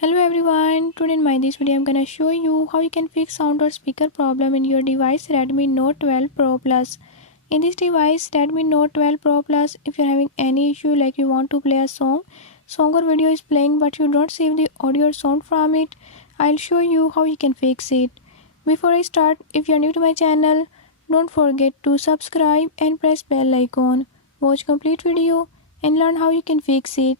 Hello everyone, today in my this video I'm gonna show you how you can fix sound or speaker problem in your device Redmi Note 12 Pro Plus. In this device Redmi Note 12 Pro Plus, if you're having any issue like you want to play a song or video is playing but you don't save the audio or sound from it, I'll show you how you can fix it. Before I start, if you're new to my channel, don't forget to subscribe and press bell icon. Watch complete video and learn how you can fix it.